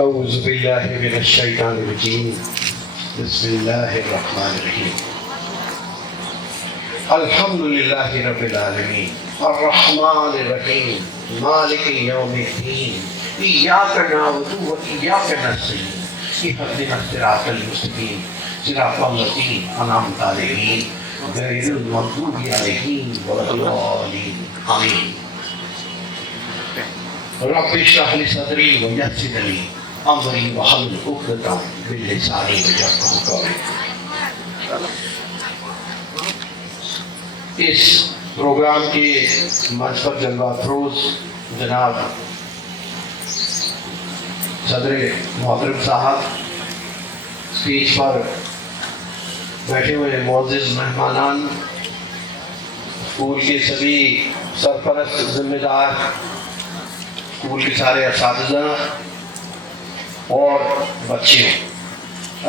اعوذ باللہ من الشیطان الرجیم بسم اللہ الرحمن الرحیم الحمدللہ رب العالمین الرحمن الرحیم مالک یوم الدین ایاک نعبد و ایاک نستعین اہدنا الصراط المستقیم صراط الذین انعمت علیہم غیر المغضوب علیہم ولا الضالین آمین رب اشرح لی صدری ویسر لی امری واحلل عقدۃ من لسانی یفقهوا قولی۔ اس پروگرام کے منچ پر جلوہ افروز جناب صدر محترم صاحب، اسٹیج پر بیٹھے ہوئے معزز مہمانان، اسکول کے سبھی سرپرست ذمہ دار، اسکول کے سارے اساتذہ اور بچے،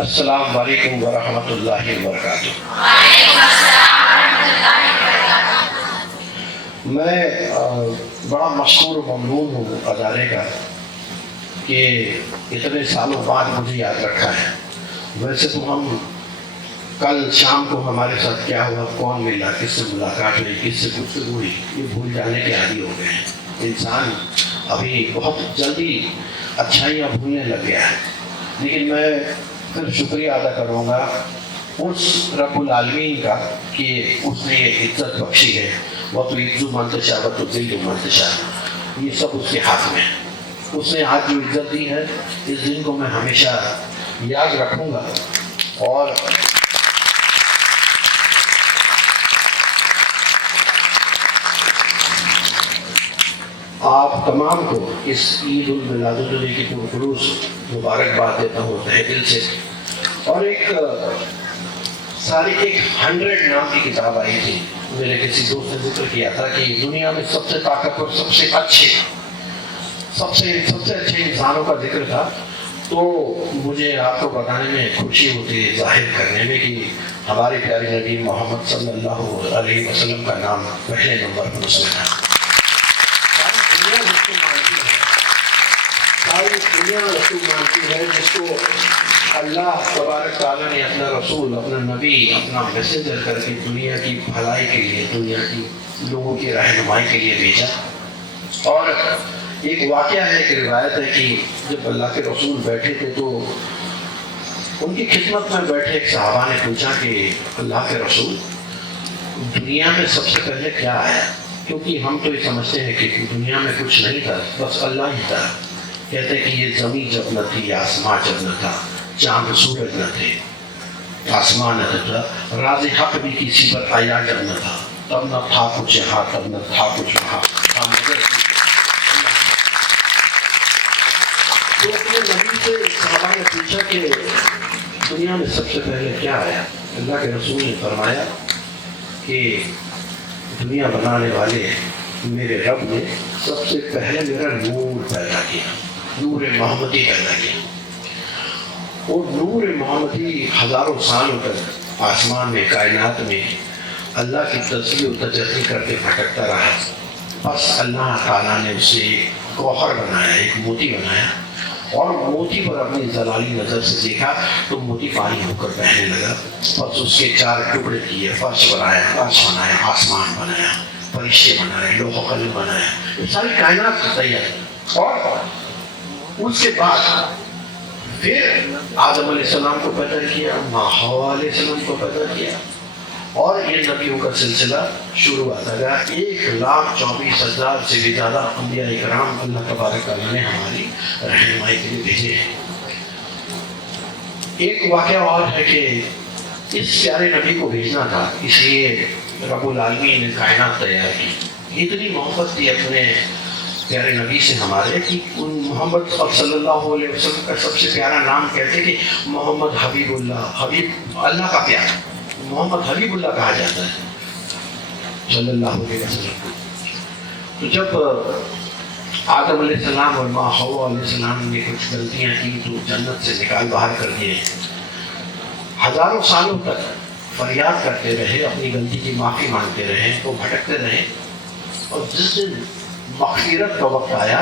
السلام علیکم ورحمۃ اللہ وبرکاتہ۔ میں بڑا مشکور و ممنون ہوں ادارے کا کہ اتنے سالوں بعد مجھے یاد رکھا ہے۔ ویسے تو ہم کل شام کو ہمارے ساتھ کیا ہوا، کون ملا، کس سے ملاقات ہوئی، کس سے گفتگو ہوئی، یہ بھول جانے کے عادی ہو گئے ہیں۔ انسان ابھی بہت جلدی اچھائیاں بھولنے لگ گیا ہے، لیکن میں پھر شکریہ ادا کروں گا اس رب العالمین کا کہ اس نے یہ عزت بخشی ہے۔ وَتُعِزُّ مَن تَشَاءُ وَتُذِلُّ مَن تَشَاءُ، یہ سب اس کے ہاتھ میں ہے۔ اس نے آج جو عزت دی ہے، اس دن کو میں ہمیشہ یاد رکھوں گا۔ اور آپ تمام کو اس عید الملاد النبی کی پرخلوص مبارکباد دیتا ہوں تہہ دل سے۔ اور ایک 100 نام کی کتاب آئی تھی، میرے کسی دوست نے ذکر کیا تھا کہ دنیا میں سب سے طاقتور، سب سے اچھے انسانوں کا ذکر تھا، تو مجھے آپ کو بتانے میں خوشی ہوتی ہے، ظاہر کرنے میں، کہ ہمارے پیارے نبی محمد صلی اللہ علیہ وسلم کا نام پہلے نمبر پر اس میں ہے۔ ساری دنیا اس کو مانتی ہے جس کو اللہ تبارک تعالیٰ نے اپنا رسول، اپنا نبی، اپنا میسنجر کر کے دنیا کی بھلائی کے لیے، دنیا کی لوگوں کی رہنمائی کے لیے بھیجا۔ اور ایک واقعہ ہے، ایک روایت ہے کہ جب اللہ کے رسول بیٹھے تھے تو ان کی خدمت میں بیٹھے ایک صحابہ نے پوچھا کہ اللہ کے رسول، دنیا میں سب سے پہلے کیا آیا؟ کیونکہ ہم تو یہ سمجھتے ہیں کہ دنیا میں کچھ نہیں تھا، بس اللہ ہی تھا۔ کہتے کہ یہ زمین جب نہ تھی، آسمان جب نہ تھا، چاند سورج نہ تھے، آسمان نہ تھا، راز حق بھی کسی پر آیا جب نہ تھا، تب نہ تھا کچھ یہاں، تب نہ تھا کچھ وہاں، تو اپنے نبی سے صحابہ نے پوچھا کہ دنیا میں سب سے پہلے کیا آیا؟ اللہ کے رسول نے فرمایا کہ دنیا بنانے والے میرے رب نے سب سے پہلے میرا نور پیدا کیا، نور محمدی پیدا کیا۔ اور نور محمدی ہزاروں سالوں تک آسمان میں، کائنات میں اللہ کی تسبیح و تجلی کرتے بھٹکتا رہا۔ بس اللہ تعالیٰ نے اسے گوہر بنایا، ایک موتی بنایا، اور موتی پر اپنی جلالی نظر سے دیکھا تو موتی پانی ہو کر بہنے لگا۔ بس اس کے 4 ٹکڑے کیے، فرش بنایا، عرش بنایا، آسمان بنایا، فرشتے بنائے، لوح و قلم بنایا، یہ ساری کائنات تیار۔ اور اس کے بعد پھر آدم علیہ السلام کو پیدا کیا، حوا علیہ السلام کو پیدا کیا، اور یہ نبیوں کا سلسلہ شروع ہوتا گیا۔ 1,24,000 سے بھی زیادہ انبیاء اکرام اللہ تبارک تعالیٰ نے ہماری رہنمائی کے لیے بھیجے ہیں۔ ایک واقعہ اور ہے کہ اس پیارے نبی کو بھیجنا تھا، اس لیے رب العالمین نے کائنات تیار کی۔ اتنی محبت تھی اپنے پیارے نبی سے ہمارے کہ ان محمد صلی اللہ علیہ وسلم کا سب سے پیارا نام کہتے کہ محمد حبیب اللہ، حبیب اللہ کا پیارا، محمد حبیب اللہ کہا جاتا ہے صلی اللہ علیہ وسلم۔ تو جب آدم علیہ السلام اور ماں حوا علیہ السلام نے کچھ غلطیاں کی تو جنت سے نکال باہر کر دیے، ہزاروں سالوں تک فریاد کرتے رہے، اپنی غلطی کی معافی مانگتے رہے، وہ بھٹکتے رہے۔ اور جس دن مغفرت کا وقت آیا،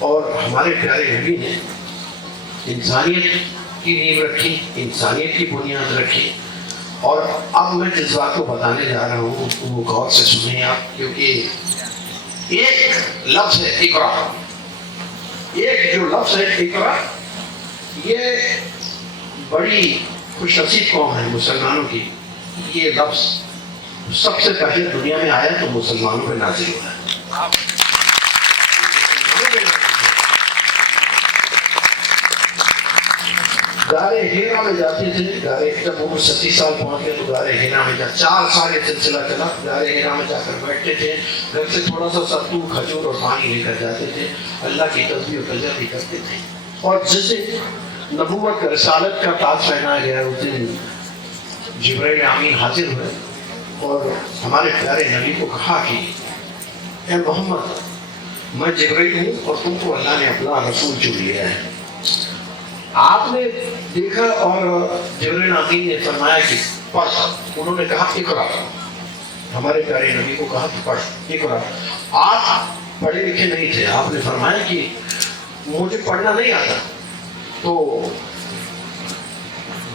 اور ہمارے پیارے نبی نے انسانیت کی نیو رکھی، انسانیت کی بنیاد رکھی. اور اب میں جس بات کو بتانے جا رہا ہوں وہ غور سے سنیں آپ، کیونکہ ایک لفظ ہے اقرا، ایک جو لفظ ہے اقرا، یہ بڑی خوش نصیب قوم ہے مسلمانوں کی. یہ لفظ سب سے پہلے دنیا میں آیا تو مسلمانوں پہ نازل ہوا ہے. غار ہیرا میں جاتے تھے، جب عمر 37 سال پہنچ گئے تو غار ہیرا میں 4 سال یہ سلسلہ چلا. غار ہیرا میں جا کر بیٹھتے تھے، گھر سے تھوڑا سا ستو، کھجور اور پانی لے کر جاتے تھے، اللہ کی تسبیح و تجلیل کرتے تھے. اور جس دن نبوت رسالت کا تاج پہنایا گیا اس دن جبرائیل امین حاضر ہوئے اور ہمارے پیارے نبی کو کہا کہ اے محمد، میں جبرائیل ہوں اور تم کو اللہ نے اپنا رسول چن لیا ہے. آپ نے دیکھا اور جبرائیل امین نے فرمایا کہ پڑھ. انہوں نے کہا اقرا. ہمارے پیارے نبی کو کہا کہ پڑھ اقرا. آپ پڑھے لکھے نہیں تھے، آپ نے فرمایا کہ مجھے پڑھنا نہیں آتا. تو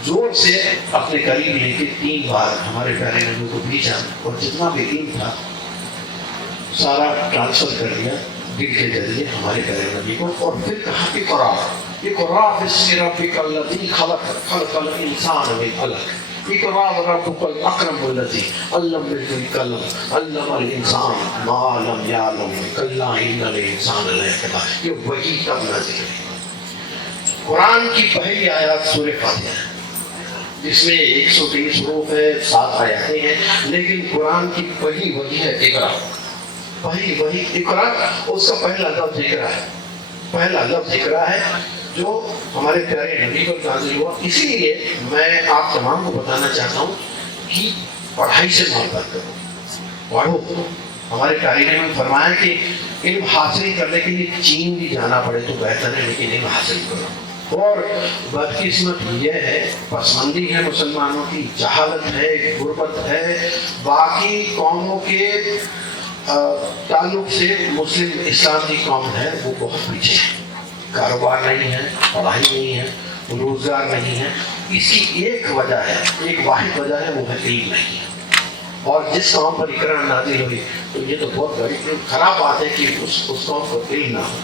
زور سے اپنے قریب لے کے 3 بار ہمارے پیارے نبی کو بھیجا اور جتنا بھی علم تھا سارا ٹرانسفر کر دیا دل کے ذریعے ہمارے پیارے نبی کو. اور پھر کہا کہ اقرا بسم ربک الذی خلق، خلق الانسان من علق، اقرا وربک الاکرم الذی علم بالقلم علم الانسان ما لم یعلم کلا ان الانسان لیکفر. یہ وحی تب نازل ہے. قرآن کی پہلی آیات سورہ فاتحہ ہے جس میں 123 حروف ہے، 7 آیاتیں ہیں، لیکن قرآن کی پہلی وحی ہے اقرا. پہلی وحی اقرا، اس کا پہلا لفظ اقرا ہے. پہلا لفظ اقرا ہے جو ہمارے پیارے نبی پر نازل ہوا. اسی لیے میں آپ تمام کو بتانا چاہتا ہوں کہ پڑھائی سے محبت کرو، پڑھو. ہمارے پیارے نے فرمایا کہ علم حاصل کرنے کے لیے چین بھی جانا پڑے تو بہتر ہے، لیکن علم حاصل کرو. اور بدقسمت یہ ہے، پسماندگی ہے مسلمانوں کی، جہالت ہے، غربت ہے. باقی قوموں کے تعلق سے مسلم اسلام کی قوم ہے وہ بہت پیچھے ہے. کاروبار نہیں ہے، پڑھائی نہیں ہے، روزگار نہیں ہے. اس کی ایک وجہ ہے، ایک واحد وجہ ہے، وہ ہے علم نہیں ہے. اور جس قوم پر اقرا نازل ہوئی تو یہ تو بہت بڑی خراب بات ہے کہ اس قوم کو علم نہ ہو.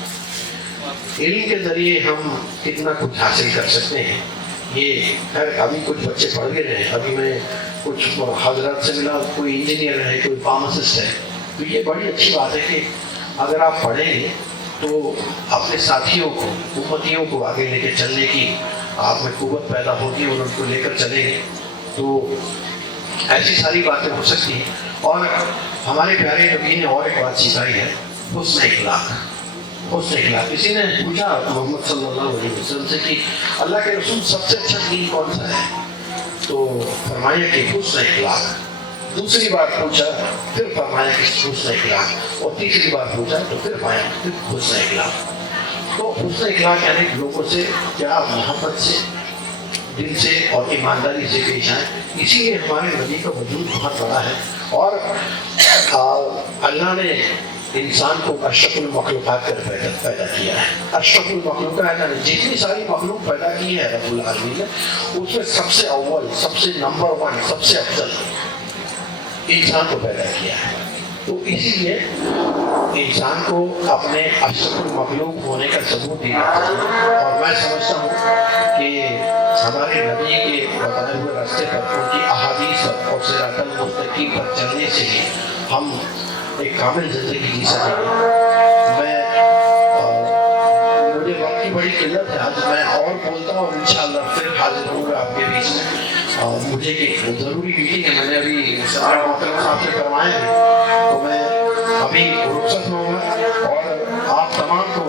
علم کے ذریعے ہم کتنا کچھ حاصل کر سکتے ہیں. یہ خیر ابھی کچھ بچے پڑھ بھی رہے ہیں. ابھی میں کچھ حضرات سے ملا، کوئی انجینئر ہے، کوئی فارماسسٹ ہے. تو یہ بڑی اچھی بات ہے کہ اگر آپ پڑھیں گے تو اپنے ساتھیوں کو، امتیوں کو آگے لے کے چلنے کی آپ میں قوت پیدا ہوگی اور ان کو لے کر چلیں گے تو ایسی ساری باتیں ہو سکتی ہیں. اور ہمارے پیارے نبی نے اور ایک بات سکھائی ہے، حسن اخلاق. حسن اخلاق. کسی نے پوچھا محمد صلی اللہ علیہ وسلم سے کہ اللہ کے رسول سب سے اچھا دین کون سا ہے؟ تو فرمایا کہ حسن اخلاق. دوسری بار پوچھا پھر فرمایا کہ حسن اخلاق. اور تیسری بار پوچھا تو پھر فرمایا کہ حسن اخلاق. تو حسن اخلاق یعنی لوگوں سے کیا محبت سے، دل سے اور ایمانداری سے پیش آئیں. اسی لیے ہمارے نبی کا وجود بہت بڑا ہے. اور اللہ نے انسان کو اشرف المخلوقات کر پیدا کیا ہے. اشرف المخلوقات یعنی جتنی ساری مخلوق پیدا کی ہے رب العالمین نے، اس میں سب سے اول، سب سے نمبر 1، سب سے افضل انسان کو پیدا کیا ہے. تو اسی لیے انسان کو اپنے اشرف المخلوق ہونے کا ثبوت دینا چاہیے. اور میں سمجھتا ہوں کہ ہمارے نبی کے بتائے ہوئے راستے پر، ان کی احادیث اور صراط المستقیم پر چلنے سے ہی ہم ایک کامل زندگی جی سکیں گے. مجھے وقت کی بڑی قلت ہے، آج میں اور بولتا ہوں، انشاءاللہ پھر حاضر ہوں گا آپ کے بیچ میں. مجھے ایک ضروری میٹنگ ہے، میں نے ابھی محترم صاحب سے کروایا ہے، تو میں ابھی رخصت میں ہوں گا. اور آپ تمام کو